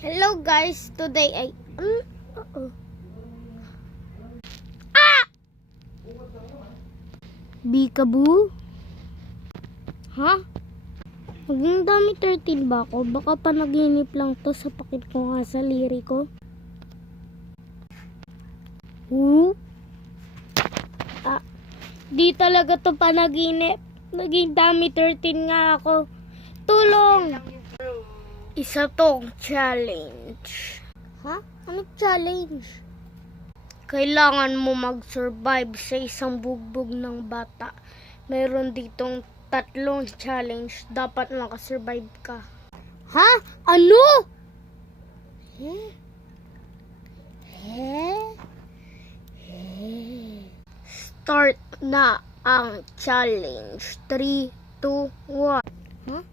Hello guys, today ay Bikaboo? Ha? Maging dami 13 ba ako? Baka panaginip lang to sa pakit ko nga sa liri ko. Di talaga to panaginip. Naging dami 13 nga ako. Tulong! Isa tong challenge. Ha? Ano challenge? Kailangan mo mag-survive sa isang bugbog ng bata. Meron ditong 3 challenge. Dapat makasurvive ka. Ha? Ano? Start na ang challenge. 3, 2, 1. Huh?